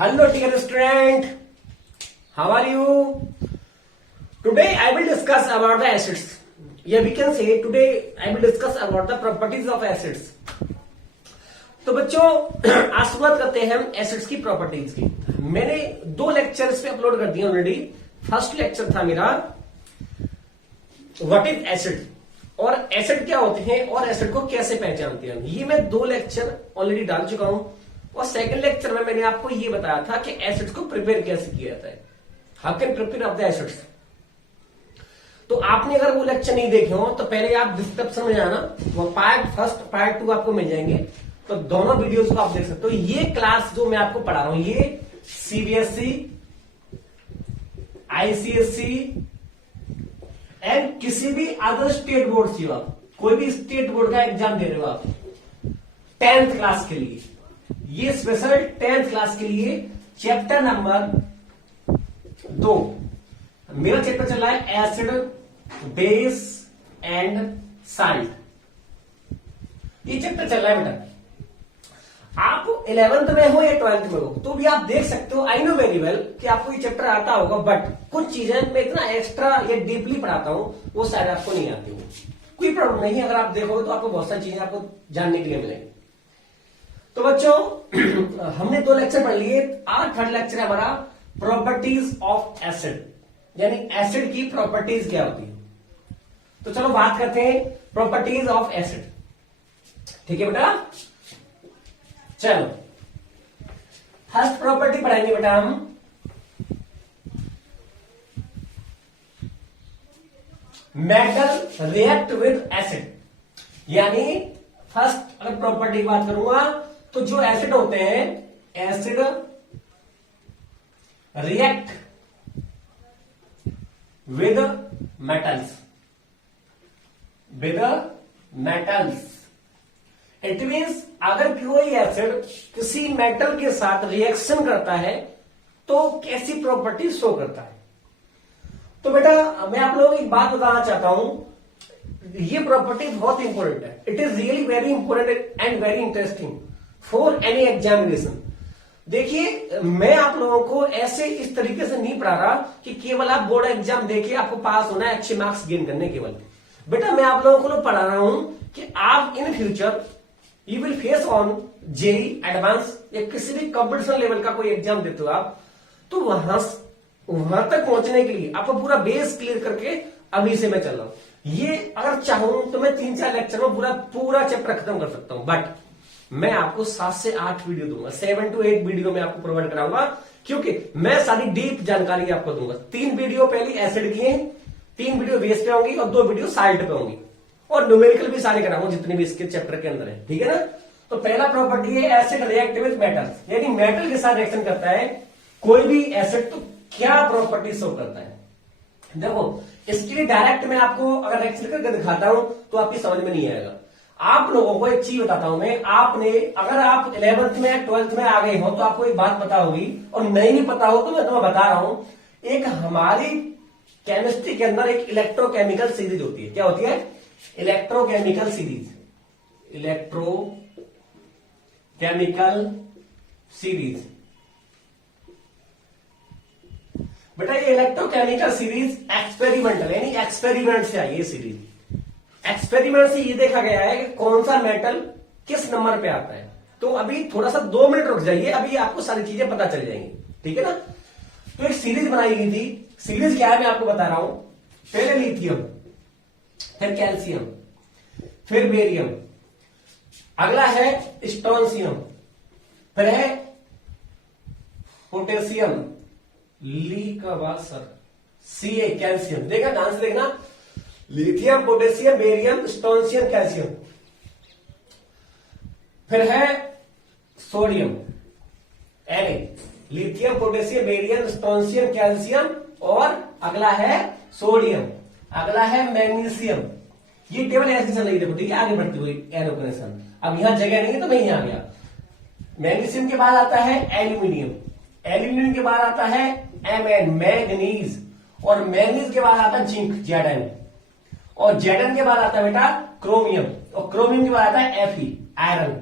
Hello dear student, how are you? Today I will discuss about the acids. Yeah, we can say today I will discuss about the properties of acids. तो बच्चों आज शुरुआत करते हैं हम acids की properties की। मैंने 2 लेक्चर्स पे अपलोड कर दिए ऑलरेडी। फर्स्ट लेक्चर था मेरा व्हाट इज एसिड और एसिड क्या होते हैं और एसिड को कैसे पहचानते हैं। ये मैं 2 लेक्चर ऑलरेडी डाल चुका हूं और सेकंड लेक्चर में मैंने आपको ये बताया था कि एसिड्स को प्रिपेयर कैसे किया जाता है, how can prepare of the acids. तो आपने अगर वो लेक्चर नहीं देखे हो तो पहले आप डिस्क्रिप्शन में जाना, वो पार्ट 1 पार्ट 2 आपको मिल जाएंगे, तो दोनों वीडियोस को आप देख सकते हो। ये क्लास जो मैं आपको पढ़ा रहा हूं ये सीबीएसई, आईसीएसई एंड किसी भी अदर स्टेट बोर्ड से आप कोई भी स्टेट बोर्ड का एग्जाम दे रहे हो आप 10th क्लास के लिए, ये स्पेशल 10th क्लास के लिए चैप्टर नंबर 2 मेरा चैप्टर चल रहा है एसिड, बेस एंड साल्ट। ये चैप्टर चल रहा है बेटा। आप 11th में हो या 12th में हो तो भी आप देख सकते हो। आई नो वेरी वेल कि आपको ये चैप्टर आता होगा, बट कुछ चीजें मैं इतना एक्स्ट्रा या डीपली पढ़ाता हूं वो शायद आपको नहीं आती हो। कोई प्रॉब्लम नहीं है, अगर आप देखोगे तो आपको बहुत सारी चीजें आपको जानने के लिए मिलेंगी। तो बच्चों हमने 2 लेक्चर पढ़ लिए। आज थर्ड लेक्चर है हमारा प्रॉपर्टीज ऑफ एसिड, यानी एसिड की प्रॉपर्टीज क्या होती है। तो चलो बात करते हैं प्रॉपर्टीज ऑफ एसिड। ठीक है बेटा, चलो फर्स्ट प्रॉपर्टी पढ़ाएंगे बेटा हम मेटल रिएक्ट विद एसिड। यानी फर्स्ट अगर प्रॉपर्टी की बात करूंगा तो जो एसिड होते हैं, acid react with metals, it means अगर कोई एसिड किसी मेटल के साथ रिएक्शन करता है तो कैसी प्रॉपर्टी शो करता है। तो बेटा मैं आप लोगों को एक बात बताना चाहता हूं, ये प्रॉपर्टी बहुत इंपॉर्टेंट है। It is really very important and very interesting for any examination. देखिए मैं आप लोगों को ऐसे इस तरीके से नहीं पढ़ा रहा कि केवल आप बोर्ड एग्जाम देके आपको पास होना है, अच्छे मार्क्स गेन करने केवल। बेटा मैं आप लोगों को पढ़ा रहा हूं कि आप in future you will face on JEE advance या किसी भी कंपटीशन लेवल का कोई एग्जाम देते हो आप, तो वहां तक पहुंचने के लिए आपको पूरा बेस क्लियर करके अभी से मैं चल रहा हूं। ये अगर चाहूं तो मैं 3-4 लेक्चर में पूरा चैप्टर खत्म कर सकता हूं, बट मैं आपको 7 से 8 वीडियो दूंगा, 7 to 8 वीडियो मैं आपको प्रोवाइड कराऊंगा, क्योंकि मैं सारी डीप जानकारी आपको दूंगा। 3 वीडियो पहले एसिड की है, 3 वीडियो बेस पे होंगी और 2 वीडियो साल्ट पे होंगी, और न्यूमेरिकल भी सारे कराऊंगा जितने भी इसके चैप्टर के अंदर है। ठीक है ना। तो पहला प्रॉपर्टी है एसिड रिएक्ट विद मेटल्स, यानी मेटल के साथ रिएक्शन करता है कोई भी एसिड, तो क्या प्रॉपर्टी शो करता है। देखो इसके लिए डायरेक्ट मैं आपको अगर रिएक्शन करके दिखाता हूं तो आपकी समझ में नहीं आएगा। आप लोगों को एक चीज बताता हूं मैं, आपने अगर आप 11th में 12th में आ गए हो तो आपको एक बात पता होगी, और नहीं भी पता हो तो मैं तुम्हें बता रहा हूं। एक हमारी केमिस्ट्री के अंदर एक इलेक्ट्रोकेमिकल सीरीज होती है। क्या होती है? Electrochemical series, electrochemical series. बेटा ये इलेक्ट्रोकेमिकल सीरीज एक्सपेरिमेंटल, यानी एक्सपेरिमेंट से आई ये सीरीज। एक्सपेरिमेंट से ये देखा गया है कि कौन सा मेटल किस नंबर पे आता है। तो अभी थोड़ा सा 2 मिनट रुक जाइए, अभी आपको सारी चीजें पता चल जाएंगी। ठीक है ना। तो एक सीरीज बनाई गई थी। सीरीज क्या है मैं आपको बता रहा हूं। पहले लिथियम, फिर कैल्शियम, फिर बेरियम, अगला है स्ट्रोंशियम, फिर है पोटेशियम, ली का बाद सर Ca कैल्शियम। देखा ध्यान से देखना, lithium, potassium, barium, strontium, calcium, फिर है sodium, lithium, potassium, barium, strontium, calcium, और अगला है सोडियम, अगला है मैग्नीशियम। ये टेबल ऐसे चल रही है, देखो ठीक है, आगे बढ़ती हुई एरोकनेशन। अब यहां जगह नहीं है तो मैं यहां आ गया। मैग्नीशियम के बाद आता है एल्यूमिनियम, एल्यूमिनियम के बाद आता है Mn मैग्नीज, और मैग्नीज के बाद आता है जिंक Zn, और Zn के बाद आता है बेटा क्रोमियम, और क्रोमियम के बाद आता है Fe आयरन।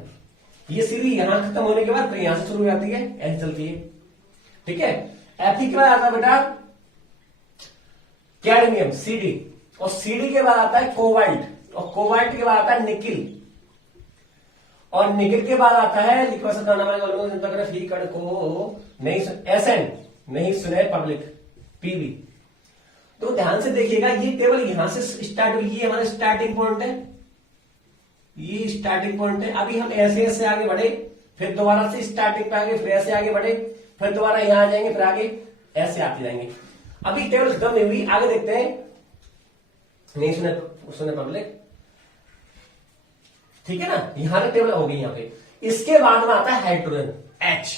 ये सीरीज यहां खत्म होने के बाद फिर यहां से शुरू हो जाती है, ऐसे चलती है। ठीक है। Fe के बाद आता है बेटा कैडमियम Cd, और Cd के बाद आता है कोबाल्ट, और कोबाल्ट के बाद आता है निकिल, और निकिल के बाद आता है लिक्विड कण को नहीं Sn नहीं सुने पब्लिक Pb। तो ध्यान से देखिएगा, ये टेबल यहां से स्टार्ट हुई, ये हमारा स्टार्टिंग पॉइंट है, ये स्टार्टिंग पॉइंट है। अभी हम ऐसे ऐसे आगे बढ़े, फिर दोबारा से स्टार्टिंग पे आगे, फिर ऐसे आगे बढ़े, फिर दोबारा यहां आ जाएंगे, फिर आगे ऐसे आते जाएंगे। अभी टेबल खत्म नहीं हुई, आगे देखते हैं। नहीं सुने पब्लिक, ठीक है ना, यहां की टेबल हो गई यहां पे। इसके बाद में आता है हाइड्रोजन H,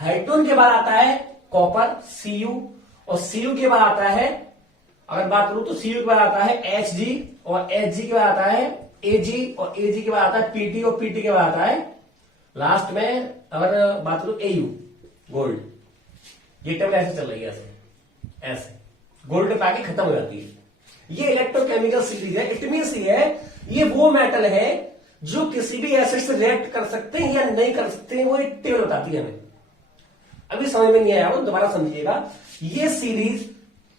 हाइड्रोजन के बाद आता है कॉपर Cu, और Cu के बाद आता है, अगर बात करूं तो Cu के बाद आता है Hg, और Hg के बाद आता है Ag, और Ag के बाद आता है Pt, और Pt के बाद आता है लास्ट में अगर बात करूं Au गोल्ड। ये टेबल ऐसे चल रही है, ऐसे ऐसे गोल्ड पे आके खत्म हो जाती है। ये इलेक्ट्रोकेमिकल सीरीज है। इट मींस ये वो मेटल है जो किसी भी एसिड से रिएक्ट कर सकते हैं या नहीं कर सकते हैं, वो एक टेबल बताती है हमें। अभी समझ में नहीं आया हो, दोबारा समझिएगा। ये सीरीज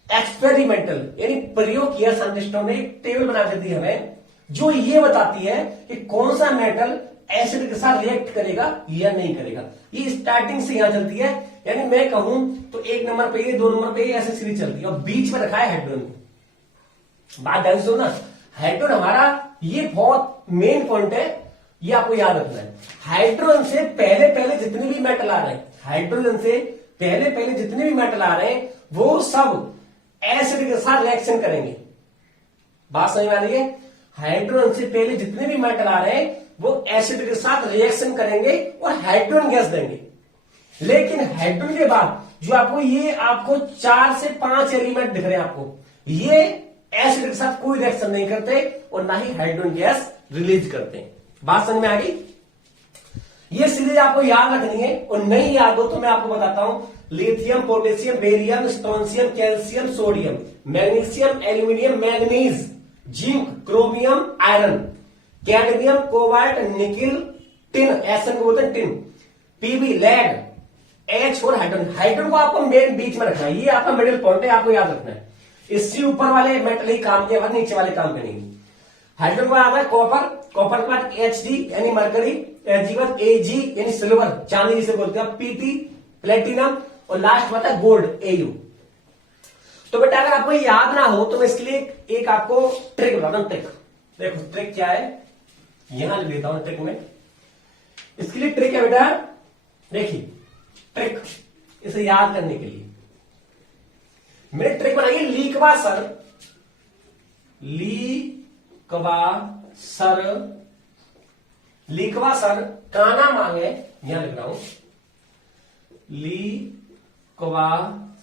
एक्सपेरिमेंटल यानी प्रयोग किया साइंटिस्टों ने, एक टेबल बना के दी हमें, जो ये बताती है कि कौन सा मेटल एसिड के साथ रिएक्ट करेगा या नहीं करेगा। ये स्टार्टिंग से यहां चलती है, यानी मैं कहूं तो 1 नंबर पे ये, 2 नंबर पे ये, ऐसे सीरीज चलती है, और बीच में रखा है हाइड्रोजन। बात ध्यान से सुनना, हाइड्रोजन हमारा ये बहुत मेन पॉइंट है, ये आपको याद रखना है। हाइड्रोजन से पहले पहले जितने भी मेटल आ रहे हैं, हाइड्रोजन से पहले पहले जितने भी मेटल आ रहे हैं, वो सब एसिड के साथ रिएक्शन करेंगे। बात समझ में आ रही है? हाइड्रोजन से पहले जितने भी मेटल आ रहे हैं, वो एसिड के साथ रिएक्शन करेंगे और हाइड्रोजन गैस देंगे। लेकिन हाइड्रोजन के बाद जो आपको 4 से 5 एलिमेंट दिख रहे हैं आपको, ये एसिड के साथ कोई रिएक्शन नहीं करते और ना ही हाइड्रोजन गैस रिलीज करते हैं। बात समझ में आ गई? ये सीरीज आपको याद रखनी है, और नहीं याद हो तो मैं आपको बताता हूं। Lithium, potassium, barium, strontium, calcium, sodium, magnesium, aluminium, manganese, zinc, chromium, iron, cadmium, cobalt, nickel, tin, S N को बोलते हैं टिन, पीबी, लेड, एच और हाइड्रोजन। हाइड्रोजन को आपको मेन बीच में रखना है, ये आपका मिडिल पॉइंट है, आपको याद रखना है। इससे ऊपर वाले मेटल ही काम के बाद नीचे वाले काम करेंगे। हाइड्रोजन में आता है कॉपर, कॉपर के बाद Hd यानी मरकरी, Hg के बाद Ag यानी सिल्वर, चांदी जिसे बोलते हैं, Pt प्लेटिनम, और लास्ट में आता है गोल्ड Au। तो बेटा अगर आपको याद ना हो तो मैं इसके लिए एक आपको ट्रिक बताता हूं। ट्रिक देखो, ट्रिक क्या है, यहां लिख देता हूं ट्रिक में। इसके लिए ट्रिक है बेटा, देखिए ट्रिक, इसे याद करने के लिए मैंने ट्रिक बनाई है। लीकवा सर काना मांगे, यहां लिख रहा हूं, लीकवा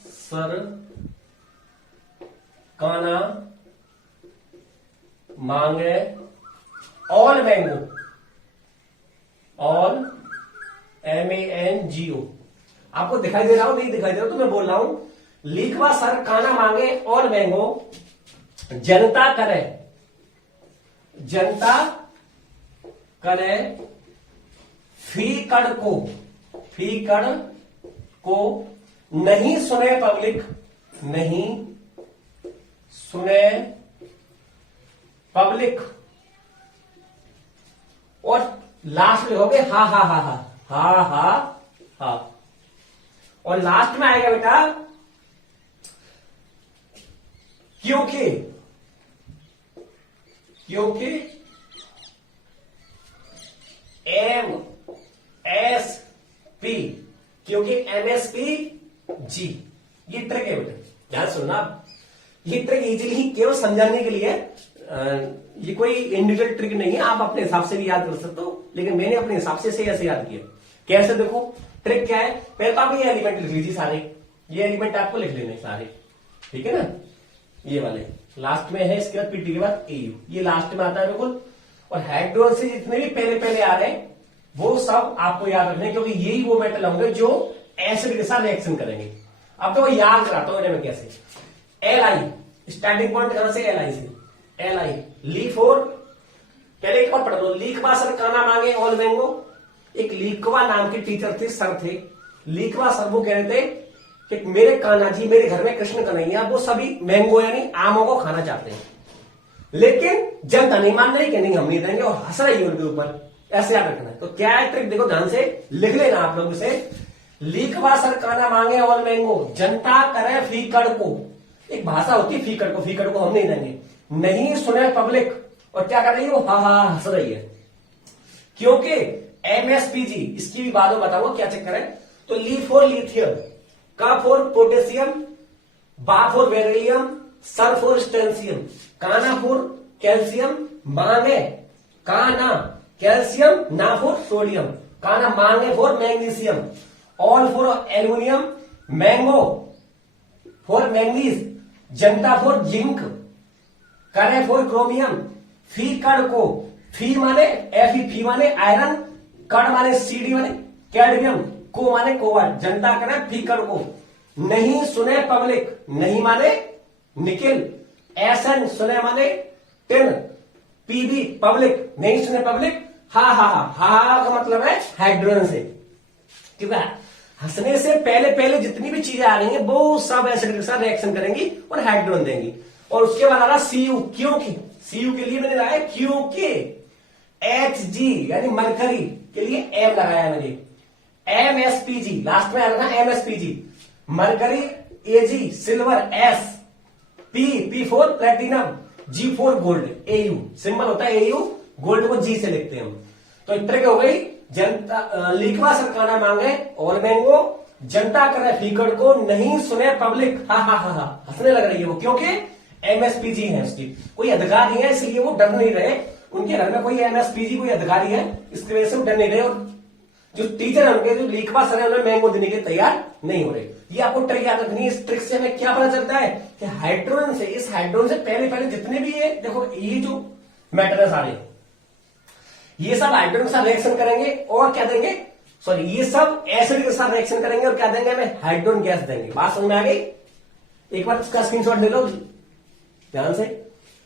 सर काना मांगे ऑल मैंगो, ऑल MANGO। आपको दिखाई दे रहा हो, नहीं दिखाई दे रहा तो मैं बोल रहा हूं, लिखवा सर काना मांगे और मैंगो, जनता करे फीकड़ को नहीं सुने पब्लिक, नहीं सुने पब्लिक, और लास्ट में हो गए हा हा हा हा हा हा हा, और लास्ट में आएगा बेटा क्योंकि MSP, क्योंकि MSP जी। ये ट्रिक है बेटा, ध्यान सुनना। ये ट्रिक इजीली ही केवल समझाने के लिए, ये कोई इंडिविजुअल ट्रिक नहीं है, आप अपने हिसाब से भी याद कर सकते हो, लेकिन मैंने अपने हिसाब से ऐसे याद किया। कैसे देखो, ट्रिक क्या है, पहले तो आप ये एलिमेंट लिख लीजिए सारे, ये एलिमेंट आपको लिख लेने सारे, ठीक है ना, ये वाले लास्ट में है, इसके बाद Pt के बाद Au, ये लास्ट में आता है बिल्कुल। और हाइड्रोजन से जितने भी पहले पहले आ रहे हैं वो सब आपको याद रखने, क्योंकि यही वो मेटल होंगे जो एसिड के साथ रिएक्शन करेंगे। अब तो याद कराता हूं मैं कैसे। Li स्टार्टिंग पॉइंट कहां से, Li से, Li ली4, पहले एक बार पढ़ लो, लीकवा सर काना मांगे ऑल मैंगो। एक लीकवा नाम के टीचर थे, सर थे, लिखवा सर वो कह रहे थे कि मेरे कान्हा जी, मेरे घर में कृष्ण कन्हैया, वो सभी मैंगो यानी आमों को खाना चाहते हैं, लेकिन जनता नहीं मान रही कि नहीं हम नहीं देंगे, और हंस रही है उनके ऊपर। ऐसे याद रखना है। तो क्या है ट्रिक, देखो ध्यान से लिख लेना आप लोग इसे। लिखवा सर कान्हा मांगे और मैंगो, जनता करे फीकड़ को। एक भाषा होती है फीकड़ को, फीकड़ को हम नहीं देंगे। नहीं सुने पब्लिक, और क्या कर रही है वो, हा हा हंस रही है। क्योंकि एमएसपीजी, इसकी भी बात में बताऊंगा क्या चक्कर है। तो ली फॉर लिथियम, का फॉर पोटेशियम, बा फॉर बेरिलियम, सर फॉर स्टेंसियम, काना फॉर कैल्शियम, मांगे काना कैल्शियम, ना फॉर सोडियम, काना मांगे for magnesium, all for aluminium, mango for manganese, Janata for zinc, करे फॉर क्रोमियम, फी कड़ को, फी माने फी माने आयरन, कड़ माने सीडी माने कैडमियम, को माने कोबाल्ट, जनता करे फी कड़ को। नहीं सुने पब्लिक, नहीं माने निकिल, एसएन सुने माने टिन, पीबी पब्लिक, नहीं सुने पब्लिक, हा हा हा हा का मतलब है हाइड्रोजन से। क्योंकि हंसने से पहले पहले जितनी भी चीजें आ रही हैं वो सब एसिड के साथ रिएक्शन करेंगी और हाइड्रोजन देंगी। और उसके बाद आ रहा सीयू, क्योंकि सीयू के लिए मैंने लगाया क्योंकि, HG यानी मरकरी के लिए एम लगाया मैंने, MSPG लास्ट में आएगा MSPG, mercury AG silver, S P for platinum, G for gold, AU symbol होता है AU, गोल्ड को G से लिखते हैं हम। तो इस तरह की हो गई जनता, लिखवा सर कान्हा मांगे और मैंगो, जनता करे फीकड़ को, नहीं सुने पब्लिक, हा हा हा हंसने लग रही है वो, क्योंकि MSPG है उसकी कोई अधिकारी है, इसलिए वो डर नहीं रहे। उनके घर में कोई MSPG कोई अधिकारी है, इसकी वजह से वो डर नहीं रहे। और जो टीचर है उनके, जो लिखवा सर है, उन्हें मैंगो देने के लिए तैयार नहीं हो रहे। ये आपको ट्रिक याद रखनी है। इस ट्रिक से हमें क्या पता चलता है कि हाइड्रोजन से, इस हाइड्रोजन से पहले पहले जितने भी है, देखो ये जो मैटर है सारे, ये सब हाइड्रोजन के साथ रिएक्शन करेंगे और क्या देंगे, सॉरी ये सब एसिड के साथ रिएक्शन करेंगे और क्या देंगे, हमें हाइड्रोजन गैस देंगे। बात समझ में आ गई? एक बार इसका स्क्रीनशॉट ले लो ध्यान से।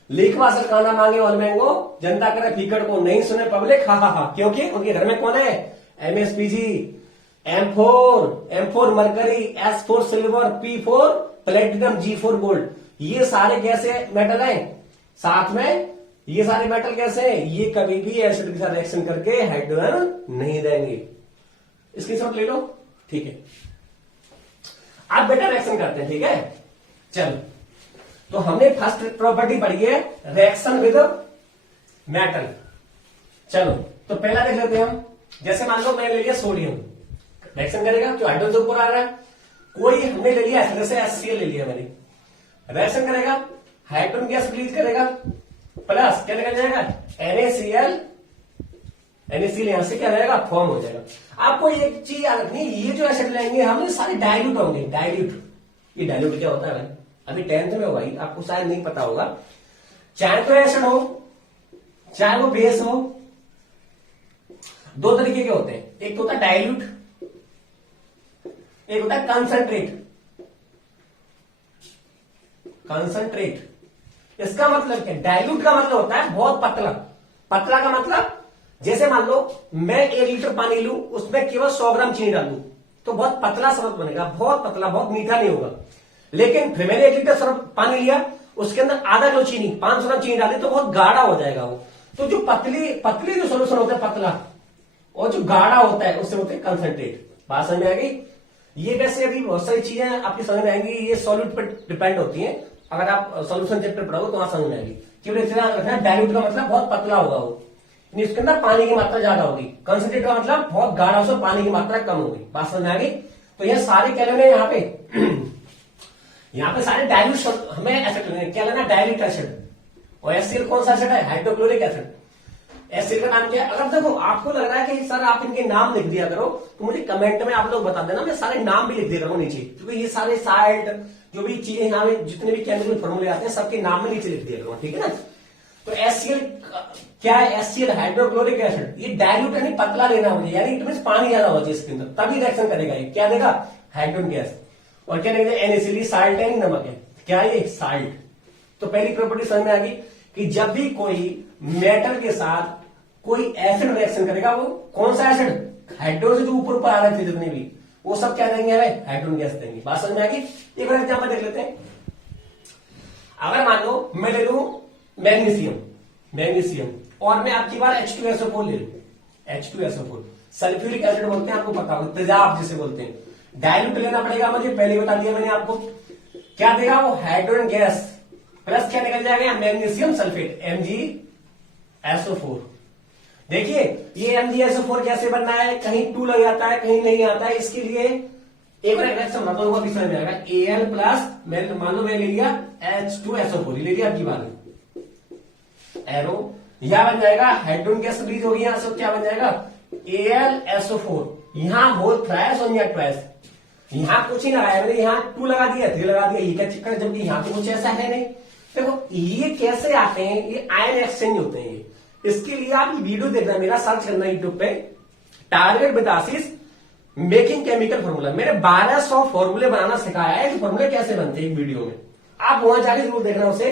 लिखवा सर कान्हा मांगे और मैंगो, जनता करे फीकड़ को, नहीं सुने पब्लिक, हा हा हा, क्योंकि उनके घर में कौन है, MSPG, M for mercury, S for silver, P for platinum, G for gold. ये सारे कैसे मेटल हैं, साथ में ये सारे मेटल कैसे हैं, ये कभी भी एसिड के साथ रिएक्शन करके हाइड्रोजन नहीं देंगे। इसकी शॉट ले लो, ठीक है। अब बेटा रिएक्शन करते हैं, ठीक है। चलो, तो हमने फर्स्ट प्रॉपर्टी पढ़ी है रिएक्शन विद मेटल। चलो, तो पहला देख लेते हैं हम। जैसे मान लो मैंने ले लिया सोडियम, रिएक्शन करेगा जो हाइड्रोजन ऊपर आ रहा है। कोई हमने ले लिया जैसे HCl ले लिया मैंने, रिएक्शन करेगा, हाइड्रोजन गैस रिलीज करेगा, प्लस क्या निकल जाएगा, NaCl यहां से क्या रहेगा, फॉर्म हो जाएगा। आपको एक चीज याद रखनी, ये जो एसिड लेंगे हम, ये सारे डाइल्यूट होंगे। डाइल्यूट, ये डाइल्यूट क्या होता है भाई, अभी 10th में होगा, आपको शायद नहीं पता होगा। चाहे तो एसिड हो चाहे वो बेस हो, दो तरीके के होते हैं, एक तो होता है डाइल्यूट, एक होता है कंसंट्रेट। कंसंट्रेट इसका मतलब क्या, डाइल्यूट का मतलब होता है बहुत पतला। पतला का मतलब जैसे मान लो मैं 1 लीटर पानी लूं, उसमें केवल 100 ग्राम चीनी डालूं, तो बहुत पतला शरबत बनेगा, बहुत पतला, बहुत मीठा नहीं होगा। लेकिन फिर मैंने 1 लीटर शरबत पानी लिया, उसके अंदर आधा किलो चीनी, 500 ग्राम चीनी डाली, तो बहुत गाढ़ा हो जाएगा वो। तो जो पतली जो सोल्यूशन होता है पतला, और जो गाढ़ा होता है उससे होते हैं कंसंट्रेट। बात समझ में आ गई? ये वैसे अभी बहुत सारी चीजें आपकी समझ में आएंगी, ये सॉल्यूट पर डिपेंड होती हैं। अगर आप सॉल्यूशन चैप्टर पढ़ोगे तो वहां समझ में आएगी। केवल इतना रखना, डाइल्यूट का मतलब बहुत पतला होगा वो, इसके अंदर पानी की मात्रा ज्यादा होगी। कंसंट्रेट का मतलब बहुत गाढ़ा, उसमें पानी की मात्रा कम होगी। बात समझ में आ गई? तो ये सारे क्या लेने यहाँ पे यहाँ पे सारे डाइल्यूट हमें एसिड लेने, क्या लेना, डाइल्यूट एसिड। और HCl कौन सा एसिड है, हाइड्रोक्लोरिक एसिड। HCl का नाम क्या है? अगर देखो आपको लग रहा है कि सर आप इनके नाम लिख दिया करो, तो मुझे कमेंट में आप लोग बता देना, मैं सारे नाम भी लिख दिया करूँ नीचे, क्योंकि ये सारे साल्ट जो भी चीजें यहाँ में जितने भी केमिकल फॉर्मूले आते हैं सबके नाम में नीचे लिख दिया करूँ, ठीक है ना। तो HCl क्या है, HCl हाइड्रोक्लोरिक एसिड। ये डाइल्यूट यानी पतला लेना मुझे, यानी इट मीन पानी ज्यादा होगा इसके अंदर, तभी रिएक्शन करेगा। ये क्या देगा, हाइड्रोजन गैस। और क्या देगा, NaCl, साल्ट है, नमक है, क्या है ये, साल्ट। तो पहली प्रॉपर्टी समझ में आ गई कि जब भी कोई मेटल के साथ कोई एसिड रिएक्शन करेगा, वो कौन सा एसिड, हाइड्रोजन जो ऊपर ऊपर आ रहे थे जितने भी, वो सब क्या देंगे हमें, हाइड्रोजन गैस देंगे। बात समझ में आ गई। एक और एग्जाम्पल देख लेते हैं। अगर मान लो मैं ले लू मैग्नीशियम और मैं आपकी बार H2SO4 ले लू, H2SO4 सल्फ्यूरिक एसिड बोलते हैं, आपको पता होगा, तेजाब जिसे बोलते हैं। डायल्यूट लेना पड़ेगा मुझे, पहले बता दिया मैंने आपको। क्या देगा वो, हाइड्रोजन गैस प्लस क्या निकल जाएगा, मैग्नीशियम सल्फेट MgSO4। देखिए ये MgSO4 कैसे बनना है, कहीं 2 लग जाता है कहीं नहीं आता है। इसके लिए एक और रिएक्शन बनाता हूं, अभी समझ में आएगा। Al प्लस मान लो मैं ले लिया H2SO4 ले लिया आपकी बात, एरो यहां बन जाएगा, हाइड्रोजन गैस रिलीज होगी यहां से, क्या बन जाएगा AlSO4। यहां होल थ्राइस और यहाँ ट्वाइस, यहां कुछ ही लगाया मैंने, यहां 2 लगा दिया 3 लगा दिया, ये क्या चक्कर है, जबकि यहां तो कुछ ऐसा है नहीं। देखो ये कैसे आते हैं, ये आयन एक्सचेंज होते हैं। इसके लिए आप वीडियो देखना, मेरा सर्च करना यूट्यूब पे, target with Ashish making chemical formula. मैंने 1200 फॉर्मूले बनाना सिखाया है कि फॉर्मूले कैसे बनते हैं एक वीडियो में, आप वहां जाके जरूर देखना उसे।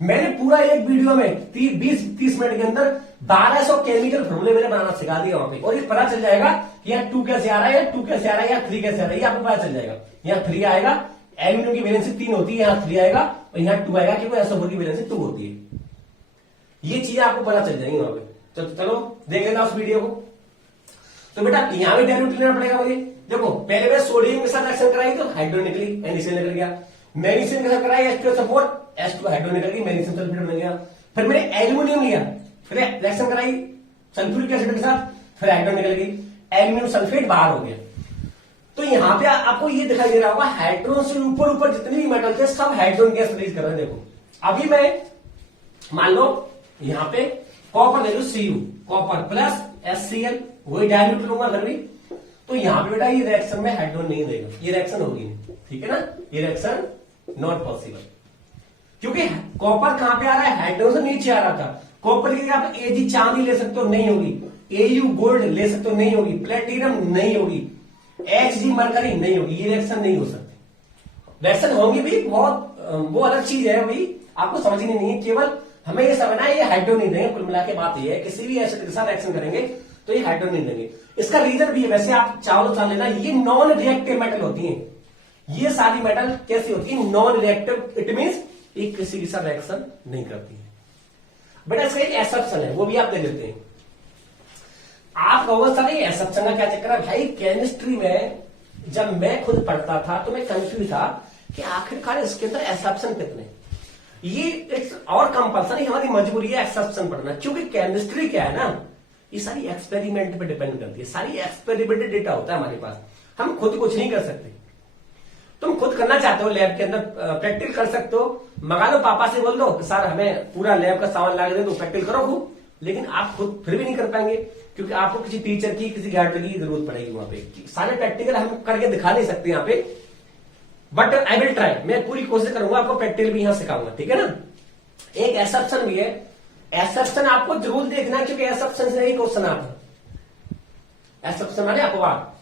मैंने पूरा एक वीडियो में 20-30 मिनट के अंदर 1200 केमिकल फॉर्मूले मैंने बनाना सिखा दिया वहां पे, और ये पता चल जाएगा कि यहाँ 2 कैसे आ रहा है, या 2 कैसे आ रहा है, या 3 कैसे आ रहा है, ये आपको पता चल जाएगा। यहाँ 3 आएगा, एल्यूमिनियम की वैलेंसी 3 होती है, यहाँ 3 आएगा, और यहाँ 2 आएगा क्योंकि SO4 की वैलेंसी 2 होती है। ये चीजें आपको पता चल जाएंगी वहां पे। चलो देख लेना उस वीडियो को। तो बेटा यहां भी डायल्यूट लेना पड़ेगा मुझे। देखो पहले मैं सोडियम के साथ एक्शन कराई तो हाइड्रोजन निकली, NaCl निकल गया। मैग्नीशियम के साथ कराई H2SO4, H2 हाइड्रोजन निकल गई, मैग्नीशियम सल्फेट बन गया। फिर मैंने एल्यूमिनियम लिया, फिर रिएक्शन कराई सल्फ्यूरिक एसिड के साथ, फिर हाइड्रोजन निकल गई, एल्यूमिनियम सल्फेट बाहर हो गया। तो यहां पे आपको ये दिखाई दे रहा होगा, हाइड्रोजन से ऊपर ऊपर जितने भी मेटल थे सब हाइड्रोजन गैस रिलीज कर रहे हैं। देखो अभी मैं मान लो यहां पे कॉपर ले लो, Cu कॉपर प्लस HCl, वही डायल्यूट लूंगा अगर भी, तो यहां पे बेटा ये रिएक्शन में हाइड्रोजन नहीं देगा, ये रिएक्शन होगी नहीं, ठीक है ना, ये रिएक्शन नॉट पॉसिबल। क्योंकि कॉपर कहां पे आ रहा है, हाइड्रोजन नीचे आ रहा था। कॉपर की आप Ag चांदी ले सकते हो, नहीं होगी। Au गोल्ड ले सकते हो, नहीं होगी। प्लेटिनम नहीं होगी। Hg मरकरी नहीं होगी, ये रिएक्शन नहीं हो सकती। रिएक्शन होंगी भी बहुत, वो अलग चीज है, अभी आपको समझनी नहीं है, केवल हमें ये समझना है ये हाइड्रोजन नहीं देंगे। कुल मिला के बात ये है, किसी भी एसिड के साथ एक्शन करेंगे तो ये हाइड्रोजन नहीं देंगे। इसका रीजन भी है, वैसे आप चाहो तो जान लेना, ये नॉन रिएक्टिव मेटल होती है। ये सारी मेटल कैसी होती है, नॉन रिएक्टिव, इट मींस ये किसी के साथ रिएक्शन नहीं करती है। बेटा इसका एक एक्सेप्शन है, वो भी आप दे देते हैं। आप कहोगे सर ये एक्सेप्शन का क्या चक्कर है भाई, केमिस्ट्री में जब मैं खुद पढ़ता था तो मैं कंफ्यूज था कि आखिरकार इसके अंदर एक्सेप्शन कितने। ये एक और कंपल्सरी हमारी मजबूरी है एक्सेप्शन पढ़ना, क्योंकि केमिस्ट्री क्या है ना, ये सारी एक्सपेरिमेंट पे डिपेंड करती है, सारी एक्सपेरिमेंटल डेटा होता है हमारे पास, हम खुद कुछ नहीं कर सकते। तुम खुद करना चाहते हो लैब के अंदर प्रैक्टिकल कर सकते हो, मंगा लो, पापा से बोल दो कि सर हमें पूरा लैब का सामान ला के दे दो, प्रैक्टिकल करो खूब, लेकिन आप खुद फिर भी नहीं कर पाएंगे, क्योंकि आपको किसी टीचर की, किसी गाइड की जरूरत पड़ेगी वहां पे। सारे प्रैक्टिकल हम करके दिखा नहीं सकते यहाँ पे, बट आई विल ट्राई, मैं पूरी कोशिश करूंगा, आपको प्रैक्टिकल भी यहां सिखाऊंगा, ठीक है ना। एक एक्सेप्शन भी है, एक्सेप्शन आपको जरूर देखना, क्योंकि एक्सेप्शन से ही क्वेश्चन आता है। एक्सेप्शन माने अपवाद।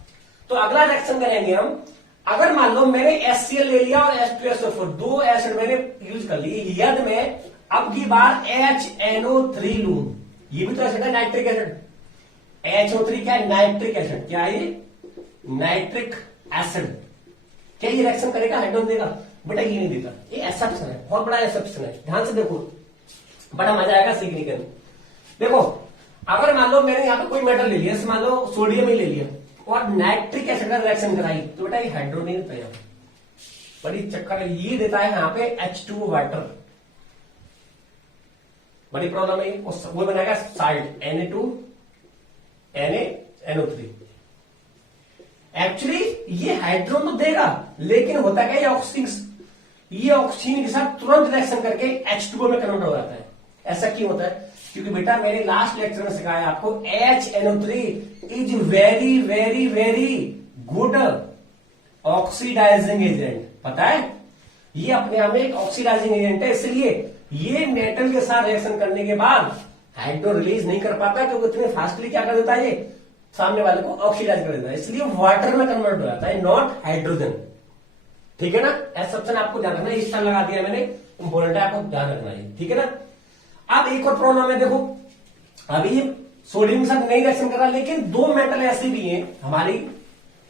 तो अगला रिएक्शन करेंगे हम, अगर मान लो मैंने HCl ले लिया और H2SO4, 2 एसिड मैंने यूज कर ली, यदि मैं अब की बार HNO3 लूं, ये भी तो एसिड है, नाइट्रिक एसिड। HO3 क्या है, नाइट्रिक एसिड। क्या है ये, नाइट्रिक एसिड। क्या ये रिएक्शन करेगा, हाइड्रोजन देगा? बेटा ये नहीं देता, ये एक्सेप्शन है, बहुत बड़ा एक्सेप्शन है, ध्यान से देखो, बड़ा मजा आएगा सीखने के। देखो अगर मान लो मैंने यहाँ पे कोई मेटल ले लिया, मान लो सोडियम ही ले लिया और नाइट्रिक एसिड का रिएक्शन कराई, तो बेटा ये हाइड्रोजन नहीं देता, यहाँ बड़ी चक्कर है, ये देता है यहाँ पे H2O वाटर, बड़ी प्रॉब्लम है। वो बनाएगा साल्ट Na2 NaNO3। एक्चुअली ये हाइड्रोजन तो देगा, लेकिन होता क्या, ये ऑक्सीजन के साथ तुरंत रिएक्शन करके H2O में कन्वर्ट हो जाता है। ऐसा क्यों होता है, क्योंकि बेटा मैंने लास्ट लेक्चर में सिखाया आपको, HNO3 is very very very good oxidising agent. पता है, ये अपने आप में एक ऑक्सीडाइजिंग एजेंट है, इसलिए ये मेटल के साथ रिएक्शन करने के बाद हाइड्रोजन रिलीज नहीं कर पाता, क्योंकि इतने फास्टली क्या कर देता है, ये सामने वाले को ऑक्सीडाइज कर देता है, इसलिए वाटर में कन्वर्ट हो जाता है, नॉट हाइड्रोजन। ठीक है ना, एक्सेप्शन आपको ध्यान रखना है, इस तरह लगा दिया मैंने, इंपॉर्टेंट है, आपको ध्यान रखना है, ठीक है ना। अब एक और प्रॉब्लम है, देखो अभी ये सोडियम के साथ नहीं रिएक्शन कर रहा, लेकिन 2 मेटल ऐसे भी हैं हमारी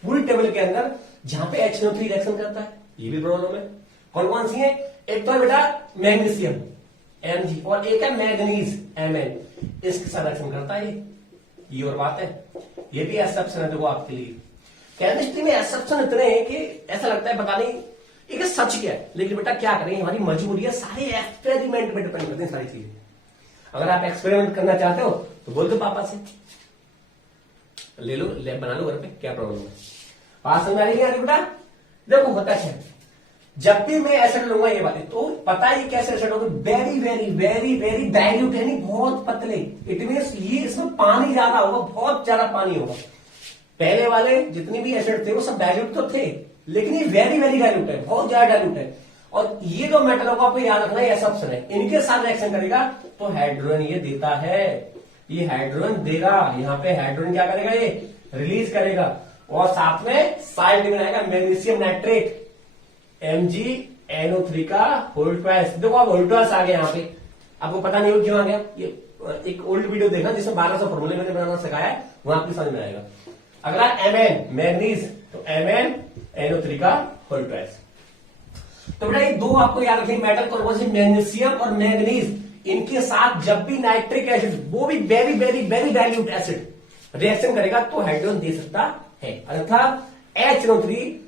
पूरी टेबल के अंदर जहां पे HNO3 रिएक्शन करता है, ये भी प्रॉब्लम है। कौन कौन सी है? एक तो है बेटा मैग्नीशियम Mg और एक है मैग्नीज Mn, इसके साथ रिएक्शन करता है ये और बात है। ये भी एक्सेप्शन है देखो आपके लिए। केमिस्ट्री में एक्सेप्शन इतने हैं कि ऐसा लगता है पता नहीं ये सच क्या है, लेकिन बेटा क्या करें, हमारी मजबूरी है, सारे एक्सपेरिमेंट पे डिपेंड करते हैं सारी चीजें। अगर आप एक्सपेरिमेंट करना चाहते हो तो बोल दो पापा से, ले लो लैब बना लो घर पे, क्या प्रॉब्लम है। बात समझ आ रही है बेटा? देखो होता है जब भी मैं एसिड लूंगा ये वाले, तो पता है कैसे एसिड होगा, very very very very dilute, यानी बहुत पतले। इट मीन्स ये इसमें पानी ज्यादा होगा, बहुत ज्यादा पानी होगा। पहले वाले जितने भी एसिड थे वो सब डाइल्यूट तो थे, लेकिन ये वेरी वेरी डाइल्यूट है, बहुत ज्यादा डाइल्यूट है। और ये जो मेटल होगा आपको याद रखना है एसप्शन है, इनके साथ रिएक्शन करेगा तो हाइड्रोजन ये देता है, ये हाइड्रोजन देगा। यहाँ पे हाइड्रोजन क्या करेगा, ये रिलीज करेगा और साथ में साल्ट में आएगा मैग्नीशियम नाइट्रेट MgNO3 का होल ट्वाइस। देखो आप होल ट्वाइस आ गया यहाँ पे, आपको पता नहीं हो क्यों आ गया। ये एक ओल्ड वीडियो देखना जिसमें 1200 फॉर्मूले मैंने बनाना सिखाया है, वहां आपकी समझ में आएगा। अगला Mn मैग्नीज, तो MnNO3 का होल ट्वाइस। तो बेटा ये दो आपको याद रखें मेटल, कौन सी, मैग्नीशियम और मैग्नीज, इनके साथ जब भी नाइट्रिक एसिड, वो भी very very very dilute acid, reaction करेगा तो हाइड्रोजन दे सकता है। अन्यथा HNO3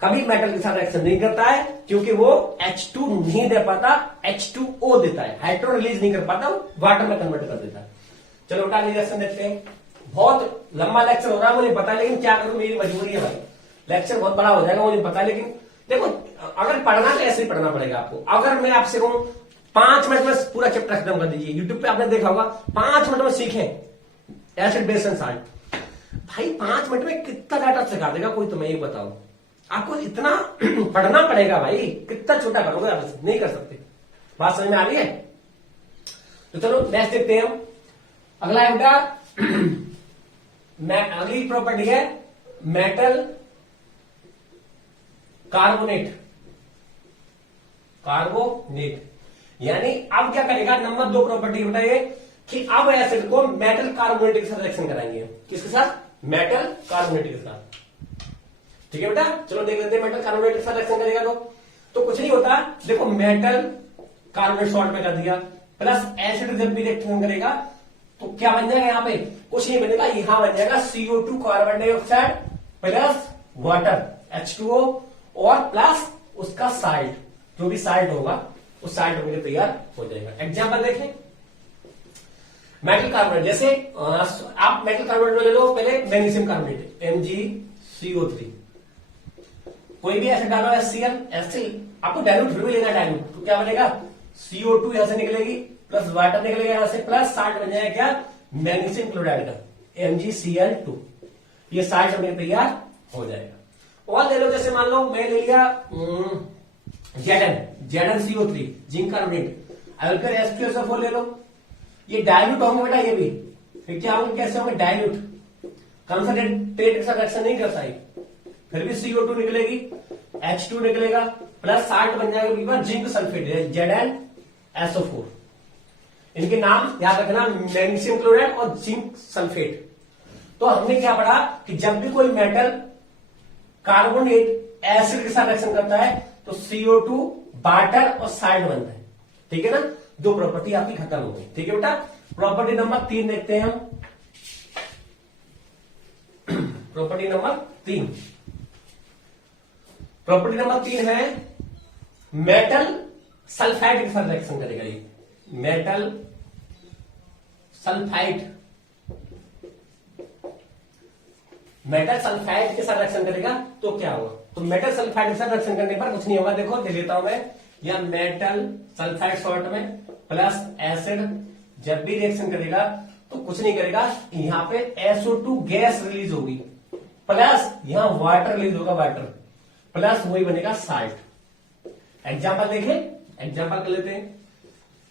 कभी मेटल के साथ रिएक्शन नहीं करता है, क्योंकि वो H2 नहीं दे पाता, H2O देता है, हाइड्रोजन रिलीज नहीं कर पाता, वाटर में कन्वर्ट कर देता है। चलो बेटा रिएक्शन देखते हैं। बहुत लंबा लेक्चर हो रहा है मुझे पता है, लेकिन क्या करूं, मेरी मजबूरी है भाई, लेक्चर बहुत बड़ा हो जाएगा मुझे पता है। लेकिन देखो अगर पढ़ना तो ऐसे ही पढ़ना पड़ेगा आपको। अगर मैं आपसे कहूं 5 मिनट में पूरा चैप्टर खत्म कर दीजिए, यूट्यूब पे आपने देखा होगा 5 मिनट में सीखे एसिड बेस एंड साल्ट, भाई 5 मिनट में कितना डाटा सिखा देगा कोई, तुम्हें ये बताओ। आपको इतना पढ़ना पड़ेगा भाई, कितना छोटा करोगे आप, नहीं कर सकते। बात समझ में आ रही है? तो चलो नेक्स्ट देखते हैं हम। अगला है बेटा अगली प्रॉपर्टी है मेटल कार्बोनेट, कार्बोनेट यानी अब क्या करेगा, नंबर 2 प्रॉपर्टी बेटा ये कि अब एसिड को मेटल कार्बोनेट के साथ रिएक्शन कराएंगे। किसके साथ? मेटल कार्बोनेट के साथ। ठीक है बेटा, चलो देख लेते हैं मेटल कार्बोनेट के साथ रिएक्शन करेगा तो कुछ नहीं होता। देखो मेटल कार्बोनेट सॉल्ट में कर दिया, प्लस एसिड जब भी रिएक्शन करेगा तो क्या बन जाएगा, यहाँ पे कुछ नहीं बनेगा, यहां बन जाएगा CO2 carbon dioxide plus water H2O और प्लस उसका साल्ट, जो भी साल्ट होगा उस साल्ट होकर तैयार हो जाएगा। एग्जाम्पल देखें, मेटल कार्बोनेट, जैसे आप मेटल कार्बोनेट ले लो, पहले मैग्नीशियम कार्बोनेट MgCO3, कोई भी ऐसे डालो HCl, आपको डाइल्यूट फिर भी लेना, डाइल्यूट तो क्या बनेगा, CO2 यहां से निकलेगी प्लस वाटर निकलेगा यहां से, प्लस साल्ट बन जाएगा क्या, मैग्नीशियम क्लोराइड का MgCl2, ये साल्ट बनकर तैयार हो जाएगा। और ले लो, जैसे मान लो मैं ले लिया ZnCO3 जिंक कार्बोनेट, अल्फर H2SO4 ले लो, ये डाइल्यूट होंगे बेटा, ये भी फिर क्या होंगे, कैसे होंगे, डाइल्यूट, कंसंट्रेट के साथ रिएक्शन नहीं करता है, फिर भी CO2 निकलेगी, H2 निकलेगा प्लस साल्ट बन जाएगा जिंक सल्फेट ZnSO4। इनके नाम याद रखना, मैग्नीशियम क्लोराइड और जिंक सल्फेट। तो हमने क्या पढ़ा कि जब भी कोई मेटल कार्बोनेट एसिड के साथ रिएक्शन करता है तो CO2 वाटर और साल्ट बनता है। ठीक है ना, 2 प्रॉपर्टी आपकी खत्म हो गई। ठीक है बेटा, प्रॉपर्टी नंबर 3 देखते हैं हम। प्रॉपर्टी नंबर 3, प्रॉपर्टी नंबर 3 है मेटल सल्फाइड के साथ रिएक्शन करेगा। ये मेटल सल्फाइड, मेटल सल्फाइड के साथ रिएक्शन करेगा तो क्या होगा, तो मेटल सल्फाइड के साथ रिएक्शन करने पर कुछ नहीं होगा। देखो दे देता हूं मैं, या मेटल सल्फाइड सॉल्ट में प्लस एसिड जब भी रिएक्शन करेगा तो कुछ नहीं करेगा, यहां पे SO2 गैस रिलीज होगी, प्लस यहां वाटर रिलीज होगा, वाटर प्लस वही बनेगा साल्ट। एग्जाम्पल देखें, एग्जाम्पल कर लेते हैं।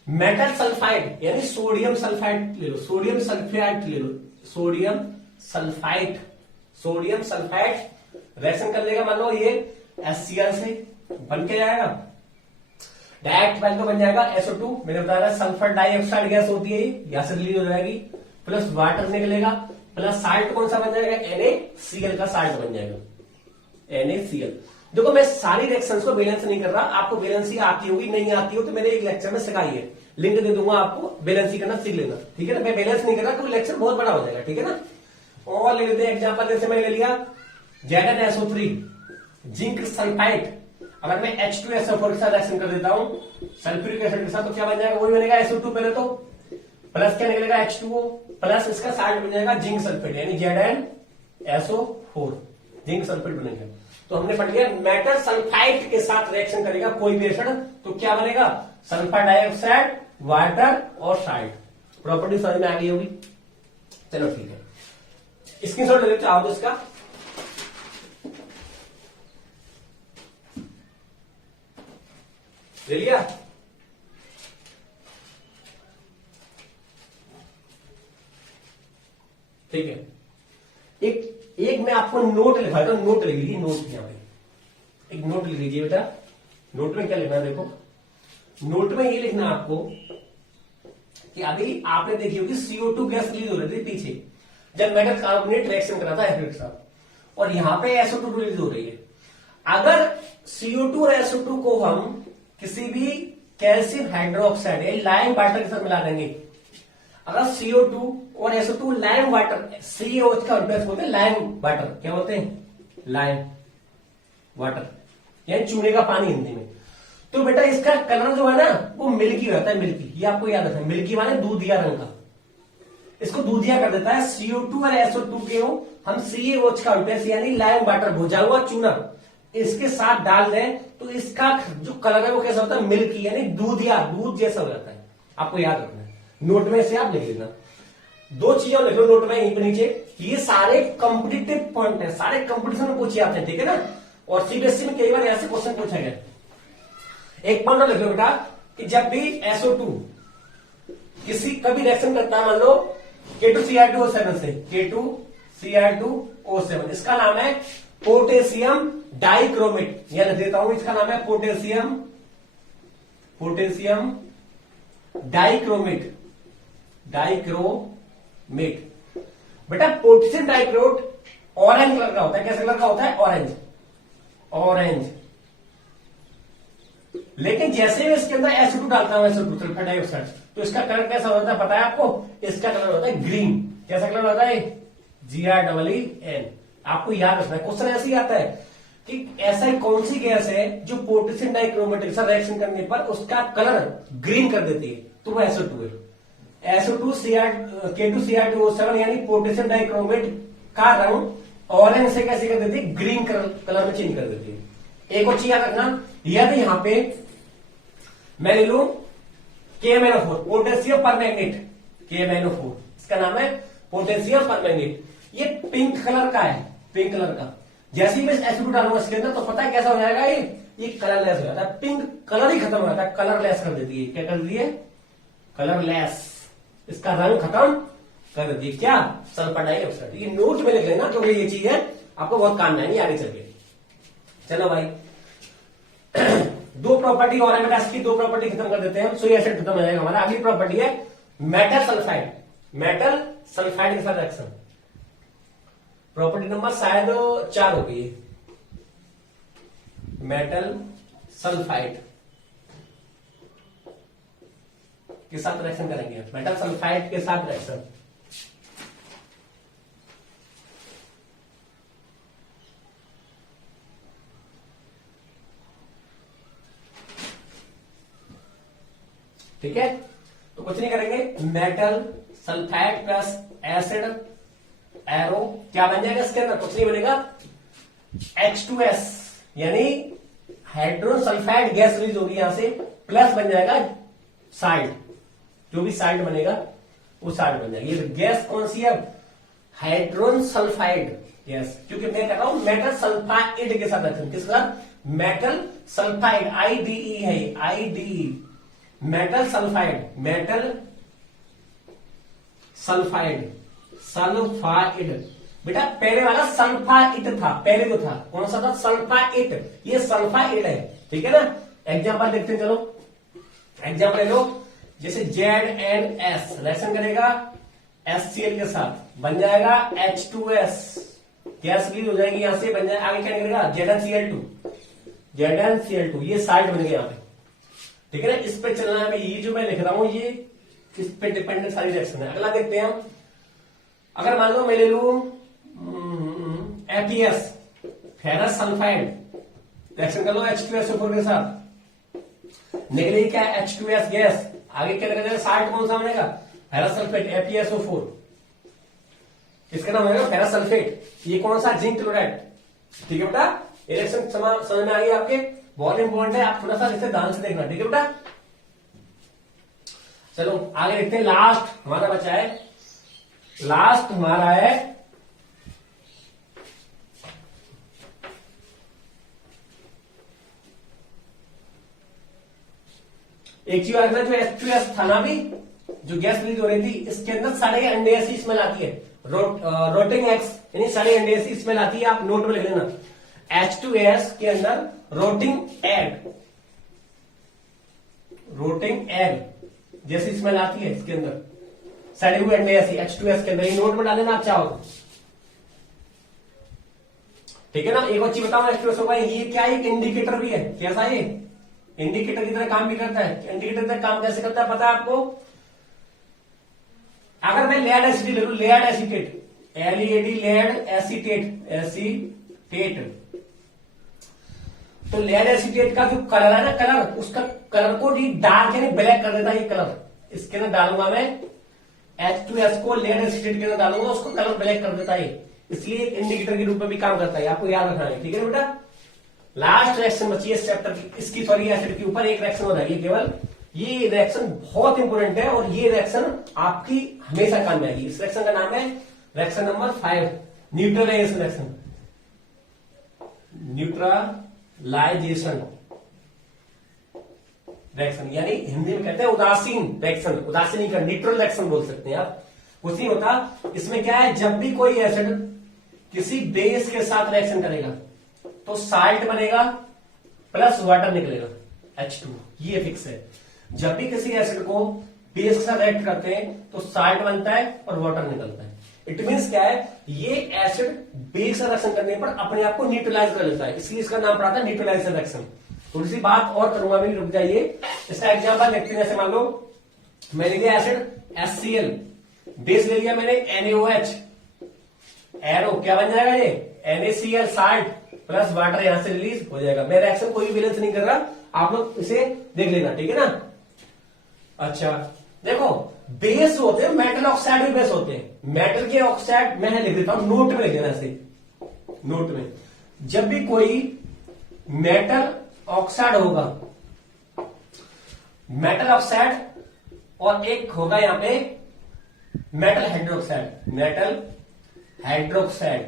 मेटल सल्फाइड यानी सोडियम सल्फाइड ले लो, सोडियम सल्फाइड ले लो, sodium sulphide, sodium sulphide reaction कर लेगा, मान लो ये HCl से बन के जाएगा, डायरेक्ट वैल्यू बन जाएगा SO2, मैंने बताया सल्फर डाइऑक्साइड गैस होती है, यहां से रिलीज हो जाएगी, प्लस वाटर निकलेगा, प्लस साल्ट कौन सा बन जाएगा, NaCl का साल्ट बन जाएगा, NaCl। देखो मैं सारी रिएक्शंस को बैलेंस नहीं कर रहा, आपको बैलेंस ही आती होगी, नहीं आती हो तो मैंने एक लेक्चर में सिखाई है, लिंक दे दूंगा आपको, बैलेंस ही करना सीख लेना, ठीक है ना। मैं बैलेंस नहीं कर रहा तो लेक्चर बहुत बड़ा हो जाएगा, ठीक है ना। और ले लेते हैं एग्जाम्पल, जैसे मैंने ले लिया ZnSO3 जिंक सल्फाइड, अगर मैं H2SO4 के साथ रिएक्शन कर देता हूं सल्फ्यूरिक एसिड के साथ तो क्या बन जाएगा, वही बनेगा SO2 पहले तो, प्लस क्या निकलेगा H2O, प्लस इसका साल्ट बन जाएगा जिंक सल्फेट यानी ZnSO4 जिंक सल्फेट बनेगा। तो हमने पढ़ लिया मेटल सल्फाइड के साथ रिएक्शन करेगा कोई भी एसिड तो क्या बनेगा, सल्फर डाइऑक्साइड, वाटर और साल्ट। प्रॉपर्टी समझ में आ गई होगी, चलो ठीक है, स्क्रीनशॉट ले लेते आओ तो इसका। ले लिया, ठीक है। एक मैं आपको नोट लिखाता हूं, नोट लिख लीजिए, नोट यहां पे एक नोट लिख लीजिए बेटा। नोट में क्या लिखना है, देखो नोट में ये लिखना आपको कि अभी आपने देखी होगी CO2 गैस रिलीज हो रही थी पीछे जब मेटल कार्बोनेट रिएक्शन करा था एसिड के साथ, और यहां पे SO2 रिलीज हो रही है। अगर CO2 और SO2 को हम किसी भी कैल्शियम हाइड्रोक्साइड या लाइम वाटर के साथ मिला देंगे, अगर CO2 और SO2 लाइम वाटर, CaOH का अल्फा बोलते हैं लाइम वाटर, क्या बोलते हैं, लाइम वाटर यानी चूने का पानी हिंदी में, तो बेटा इसका कलर जो है ना वो मिल्की रहता है, मिल्की, ये आपको याद रखना, मिल्की माने दूधिया रंग का, इसको दूधिया कर देता है। CO2 और SO2 के हम CaOH का अल्फा यानी लाइम वाटर भुजा हुआ चूना इसके साथ डाल दें तो इसका जो कलर है वो कैसा होता है, मिल्की यानी दूधिया, दूध जैसा हो जाता है, आपको याद रखना है। नोट में से आप लिख लेना, दो चीजें लिख लो नोट में यहीं पर नीचे, ये सारे कॉम्पिटिटिव पॉइंट है, सारे कंपटीशन में पूछे जाते हैं, ठीक है ना, और CBSE में कई बार ऐसे क्वेश्चन पूछा गया। एक पॉइंट लिख लो बेटा कि जब भी SO2 किसी कभी रिएक्शन करता है, मान लो K2Cr2O7 से, K2Cr2O7, इसका नाम है पोटेशियम डाइक्रोमेट, यह लिख देता हूं, इसका नाम है पोटेशियम डाइक्रोमेट, बेटा पोटेशियम डाइक्रोमेट ऑरेंज कलर का होता है, कैसे कलर का होता है, ऑरेंज। लेकिन जैसे मैं इसके अंदर SO2 डालता हूं, SO2 सल्फर डाइऑक्साइड, तो इसका कलर कैसा होता है पता है आपको, इसका कलर होता है ग्रीन। कैसा कलर होता है, GREEN। आपको याद रखना है, क्वेश्चन ऐसे ही आता है कि ऐसा कौन सी गैस है जो पोटेशियम डाइक्रोमेट के साथ रिएक्शन करने पर उसका कलर ग्रीन कर देती है, तो वो SO2 है। K2Cr2O7 यानी पोटेशियम डाइक्रोमेट का रंग ऑरेंज से कैसे कर देती है, ग्रीन कलर में चेंज कर देती है। एक और चीज याद रखना, यदि यहां पे मैं ले लू KMnO4 पोटेशियम परमैंगनेट, KMnO4 इसका नाम है पोटेशियम परमैंगनेट, ये पिंक कलर का है, पिंक कलर का। जैसे ही मैं SO2 डालूंगा इसके अंदर तो पता है कैसा हो जाएगा, ये कलरलेस हो जाता है, पिंक कलर ही खत्म हो जाता है, कलरलेस कर देती है, क्या कर देती है, कलरलेस, इसका रंग खत्म कर देती है, क्या, सल्फर डाइऑक्साइड। ये नोट में लिख लेना क्योंकि ये चीज है आपको बहुत काम में आएगी आगे चल के। चलो भाई दो प्रॉपर्टी और है बेटा, इसकी दो प्रॉपर्टी खत्म कर देते हैं, सोई एसिड खत्म हो जाएगा हमारा। अगली प्रॉपर्टी है मेटल सल्फाइड, मेटल सल्फाइड के साथ रिएक्शन, प्रॉपर्टी नंबर शायद 4 हो गई, मेटल सल्फाइड के साथ रिएक्शन करेंगे, मेटल सल्फाइड के साथ रिएक्शन। ठीक है, तो कुछ नहीं करेंगे, metal sulphide plus acid arrow क्या बन जाएगा इसके अंदर, कुछ नहीं बनेगा, H2S यानी हाइड्रोजन सल्फाइड गैस रिलीज होगी यहां से, प्लस बन जाएगा साल्ट, जो भी साल्ट बनेगा वो साल्ट बन जाएगी। ये गैस कौन सी है, हाइड्रोजन सल्फाइड गैस, क्योंकि मैं कह रहा हूं मेटल सल्फाइड के साथ रिएक्शन, किसके साथ, मेटल सल्फाइड, IDE है, IDE metal sulphide, metal sulphide, sulphide बेटा पहले वाला सल्फाइड था, पहले तो था कौन सा था, सल्फाइड, ये सल्फाइड है, ठीक है ना। एग्जांपल देखते हैं, चलो एग्जांपल ले लो, जैसे ZnS रिएक्शन करेगा HCl के साथ बन जाएगा H2S, गैस रिलीज हो जाएगी यहां से, बन जाए आगे क्या निकलेगा ZnCl2, ZnCl2, ये साल्ट बन गया यहाँ पे, ठीक है ना। इस पे चलना है, ये जो मैं लिख रहा हूं ये इस पे डिपेंडेंट सारी रिएक्शन है। अगला देखते हैं हम, अगर मान लो मैं ले लू FeS, फेरस सल्फाइड, रिएक्शन कर लो H2SO4 के साथ, निकलेगी क्या H2S गैस, आगे क्या निकलेगा साल्ट कौन सा बनेगा फेरस सल्फेट FeSO4, इसका नाम होगा फेरस सल्फेट, ये कौन सा जिंक क्लोराइड, ठीक है बेटा। रिएक्शन समझ में आ गई आपके, बहुत इंपॉर्टेंट है, आप थोड़ा सा इसे ध्यान से देखना, ठीक है बेटा। चलो आगे देखते हैं, लास्ट हमारा बचा है, लास्ट हमारा है एक चीज आगे जो H2S था ना, भी जो गैस रिलीज हो रही थी, इसके अंदर सारे NDAC स्मेल आती है, रोटिंग एक्स यानी सारे NDAC स्मेल आती है, आप नोट में लिख लेना। H2S के अंदर रोटिंग एग जैसी स्मेल आती है, इसके अंदर सड़े हुए NDAC H2S के अंदर, ये नोट में डालेना आप चाहो, ठीक है ना। एक और चीज बताओ, H2SO का ये क्या, एक इंडिकेटर भी है, कैसा ये इंडिकेटर की तरह काम भी करता है। इंडिकेटर की तरह काम कैसे करता है पता है आपको, अगर मैं लेड एसिटेट ले लू, lead acetate LEAD, lead acetate, तो लेड एसिटेट का जो कलर है ना, कलर उसका कलर को डार्क यानी ब्लैक कर देता है, ये कलर इसके अंदर डालूंगा मैं H2S को, लेड एसिटेट के अंदर डालूंगा, उसको कलर ब्लैक कर देता है, इसलिए एक इंडिकेटर के रूप में भी काम करता है, आपको याद रखना है, ठीक है बेटा। लास्ट रिएक्शन बची है इस चैप्टर की, इसकी सॉरी एसिड के ऊपर एक रिएक्शन हो रही है केवल, ये रिएक्शन बहुत इंपोर्टेंट है और ये रिएक्शन आपकी हमेशा काम में आएगी। इस रिएक्शन का नाम है reaction number 5, neutralisation reaction, neutralisation reaction, यानी हिंदी में कहते हैं उदासीन रिएक्शन, उदासीन का न्यूट्रल रिएक्शन बोल सकते हैं आप, कुछ नहीं होता। इसमें क्या है, जब भी कोई एसिड किसी बेस के साथ रिएक्शन करेगा तो साल्ट बनेगा प्लस वाटर निकलेगा H2, ये फिक्स है। जब भी किसी एसिड को बेस के साथ रिएक्ट करते हैं तो साल्ट बनता है और वाटर निकलता है। इट मींस क्या है, ये एसिड बेस से रिएक्शन करने पर अपने आप को न्यूट्रलाइज कर लेता है, इसलिए इसका नाम पड़ा था न्यूट्रलाइजेशन रिएक्शन। थोड़ी सी बात और करूंगा मैं, रुक जाइए। इसका एग्जांपल देखते हैं, जैसे मान लो मैंने लिया एसिड HCl, बेस ले लिया मैंने NaOH, एरो क्या बन जाएगा ये NaCl, साल्ट प्लस वाटर यहां से रिलीज हो जाएगा। मैं रिएक्शन कोई भी बैलेंस नहीं कर रहा, आप लोग इसे देख लेना, ठीक है ना। अच्छा देखो, बेस होते हैं, मेटल ऑक्साइड भी बेस होते हैं, मेटल के ऑक्साइड मैं लिख देता हूं, नोट में लिख देना ऐसे, नोट में जब भी कोई मेटल ऑक्साइड होगा, मेटल ऑक्साइड और एक होगा यहां पे मेटल हाइड्रोक्साइड, मेटल हाइड्रोक्साइड,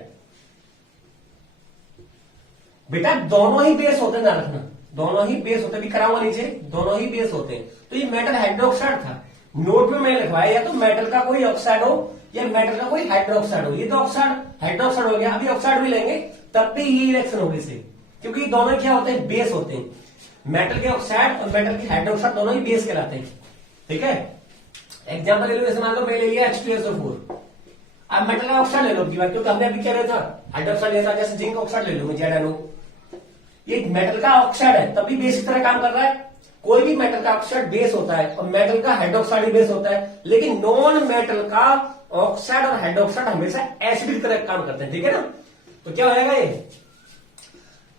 बेटा दोनों ही बेस होते हैं, ना रखना, दोनों ही बेस होते हैं, भी कराऊंगा नीचे, दोनों ही बेस होते हैं। तो ये मेटल हाइड्रोक्साइड था, नोट में मैंने लिखवाया, या तो मेटल का कोई ऑक्साइड हो या मेटल का कोई हाइड्रोक्साइड हो, ये तो ऑक्साइड हाइड्रोक्साइड हो गया, अभी ऑक्साइड भी लेंगे तब भी ये रिएक्शन होगी इसे, क्योंकि दोनों क्या होते हैं, बेस होते हैं, मेटल के ऑक्साइड और मेटल के हाइड्रोक्साइड दोनों ही बेस कहलाते हैं, ठीक है। एग्जाम्पल ले लो, जैसे मान लो मैं ले लिया H2SO4, अब मेटल का ऑक्साइड ले लो, क्योंकि हमने अभी क्या लिया था, हाइड्रोक्साइड लिया था, जैसे जिंक ऑक्साइड ले लो, ZnO, ये मेटल का ऑक्साइड है तब भी बेस की तरह काम कर रहा है। कोई भी मेटल का ऑक्साइड बेस होता है और मेटल का हाइड्रोक्साइड भी बेस होता है, लेकिन नॉन मेटल का ऑक्साइड और हाइड्रोक्साइड हमेशा एसिड की तरह काम करते हैं, ठीक है ना। तो क्या हो जाएगा ये,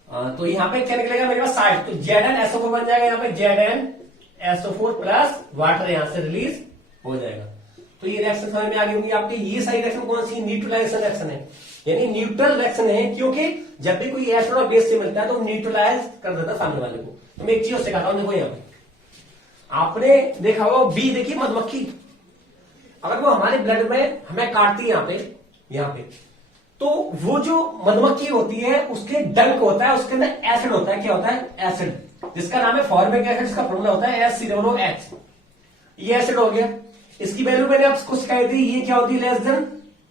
तो यहां पे क्या निकलेगा मेरे पास साल्ट, तो ZnSO4 बन जाएगा, यहाँ पे ZnSO4 प्लस वाटर यहां से रिलीज हो जाएगा। तो ये रिएक्शन समझ में आ गई होंगी आपकी। ये सारी रिएक्शन कौन सी, न्यूट्रलाइजेशन रिएक्शन है, यानी न्यूट्रल रिएक्शन है, क्योंकि जब भी कोई एसिड और बेस से मिलता है तो न्यूट्रलाइज कर देता है सामने वाले को। तो मैं एक चीज सिखाता हूं, देखो यहाँ पे आपने देखा होगा बी, देखिए मधुमक्खी, अगर वो हमारे ब्लड में हमें काटती है यहाँ पे, तो वो जो मधुमक्खी होती है उसके डंक होता है, उसके अंदर एसिड होता है, क्या होता है, एसिड, जिसका नाम है फॉर्मिक एसिड, जिसका फॉर्मूला होता है HCOOH। ये एसिड हो गया, इसकी वैल्यू मैंने आपको सिखाई थी, ये क्या होती है, लेस देन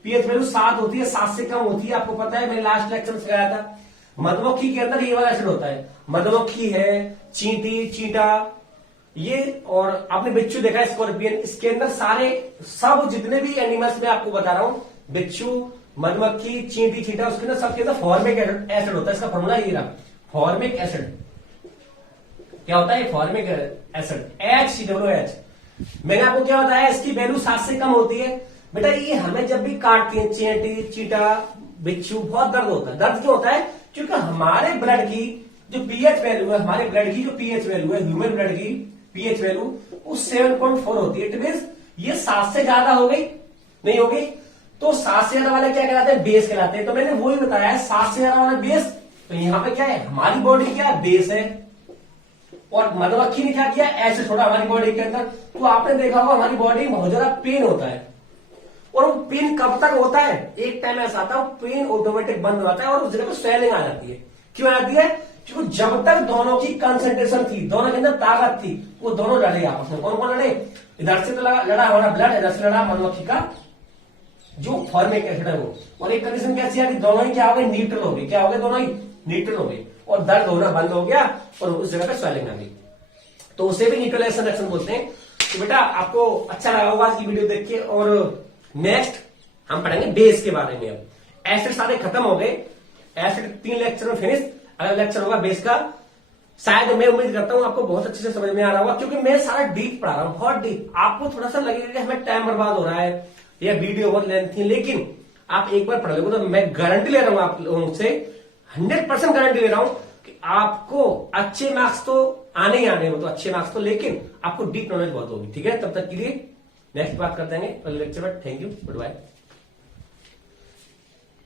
पीएच वैल्यू 7 होती है, 7 से कम होती है, आपको पता है, मैंने लास्ट लेक्चर में सिखाया था। मधुमक्खी के अंदर ये वाला एसिड होता है, मधुमक्खी है, चींटी, चींटा, ये और आपने बिच्छू देखा, स्कॉर्पियन, इसके अंदर सारे सब जितने भी एनिमल्स में आपको बता रहा हूं, बिच्छू, मधुमक्खी, चींटी, चींटा, उसके अंदर सबके अंदर फॉर्मिक एसिड होता है। इसका फॉर्मूला ये रहा, फॉर्मिक एसिड। क्या होता है फॉर्मिक एसिड? HCOOH। मैंने आपको क्या बताया, इसकी वैल्यू 7 से कम होती है। बेटा ये हमें जब भी काटती है चींटी, चींटा, बिच्छू, बहुत दर्द होता है। दर्द क्यों होता है? क्योंकि हमारे ब्लड की जो पीएच वैल्यू है, हमारे ब्लड की जो पीएच वैल्यू है, ह्यूमन ब्लड की पीएच वैल्यू वो 7.4 होती है। इट मीन ये 7 से ज्यादा हो गई, नहीं हो गई, तो 7 से ज्यादा वाले क्या कहलाते हैं? बेस कहलाते हैं। तो मैंने वही बताया 7 से ज्यादा वाला बेस। तो यहां पे क्या है, हमारी बॉडी क्या है? बेस है। और मधुमक्खी ने क्या किया? ऐसे छोड़ा हमारी बॉडी के अंदर। तो आपने देखा होगा हमारी बॉडी में बहुत ज्यादा पेन होता है, और वो पेन कब तक होता है? एक टाइम ऐसा आता है पेन ऑटोमेटिक बंद हो जाता है और उस जगह पर स्वेलिंग आ जाती है। क्यों आती है? क्योंकि जब तक दोनों की कंसंट्रेशन थी, दोनों के अंदर ताकत थी, वो दोनों लड़े आपस में। कौन कौन लड़े? इधर से तो लड़ा हमारा ब्लड, इधर से लड़ा मधुमक्खी का जो फॉर्मिक एसिड है वो। और एक कंडीशन कैसी है कि दोनों ही क्या हो गए? न्यूट्रल हो गए। क्या हो गए? दोनों ही न्यूट्रल हो गए, और दर्द होना बंद हो गया और उस जगह पर स्वेलिंग आ गई। तो उसे भी न्यूट्रलाइजेशन रिएक्शन बोलते हैं। तो बेटा आपको अच्छा लगा होगा आज की वीडियो देख के। और नेक्स्ट हम पढ़ेंगे बेस के बारे में। अब एसिड सारे खत्म हो गए, एसिड 3 लेक्चर में फिनिश। अगला लेक्चर होगा बेस का। शायद मैं उम्मीद करता हूं आपको बहुत अच्छे से समझ में आ रहा होगा, क्योंकि मैं सारा डीप पढ़ा रहा हूं, बहुत डीप। आपको थोड़ा सा लगेगा कि हमें टाइम बर्बाद हो रहा है या वीडियो बहुत लेंथी, लेकिन आप एक बार पढ़ लोगे तो मैं गारंटी ले रहा हूं आप लोगों से, 100% गारंटी ले रहा हूं कि आपको अच्छे मार्क्स तो आने ही आने हो, तो अच्छे मार्क्स तो, लेकिन आपको डीप नॉलेज बहुत होगी। ठीक है, तब तक के लिए नेक्स्ट बात करते हैं अगले लेक्चर में। Thank you, good bye.